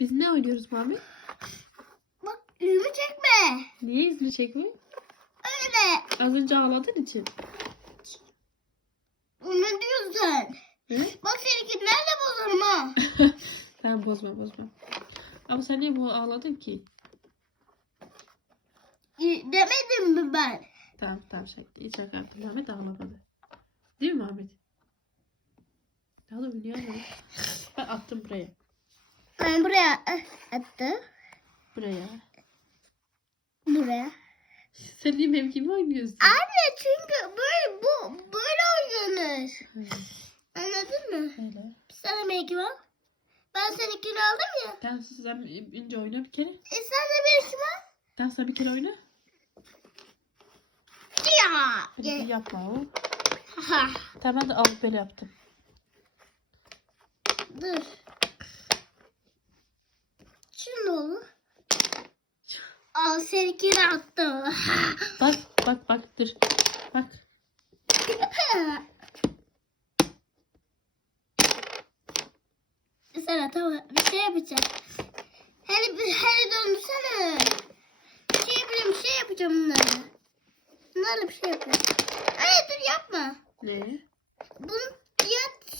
Biz ne oynuyoruz Muhammed? Bak yüzümü çekme. Niye izini çekmiyor? Öyle. Az önce ağladığın için. Ne diyorsun sen? Hı? Bak seninki nerede bozarım ha? Tamam bozma bozma. Ama sen niye bu ağladın ki? Demedim mi ben? Tamam tamam şaka. Hiç şaka yaptım. Muhammed ağlamadı. Değil mi Muhammed? Daha da biliyor? Ben attım buraya. Ben buraya eh, attım. Buraya. Buraya. Sen niye benim gibi oynuyorsun? Anne çünkü böyle bu böyle oynanır. Hı, Anladın mı? Öyle. Bir sana belki var. Ben seninkini aldım ya. Tamam sen önce oyna bir kere. E sen de benimki var. Tamam sen bir kere oyna. Ya. Hadi Ya. yapma o. Tamam ben de alıp böyle yaptım. Dur. Al seninkini attım. Bak bak bak dur. Bak. Sana tamam bir şey yapacağım. Hele bir hele döndürsene. Bir şey yapacağım bir şey yapacağım bunlara. Bunlarla bir şey yapacağım. Hayır dur yapma. Ne? Bunu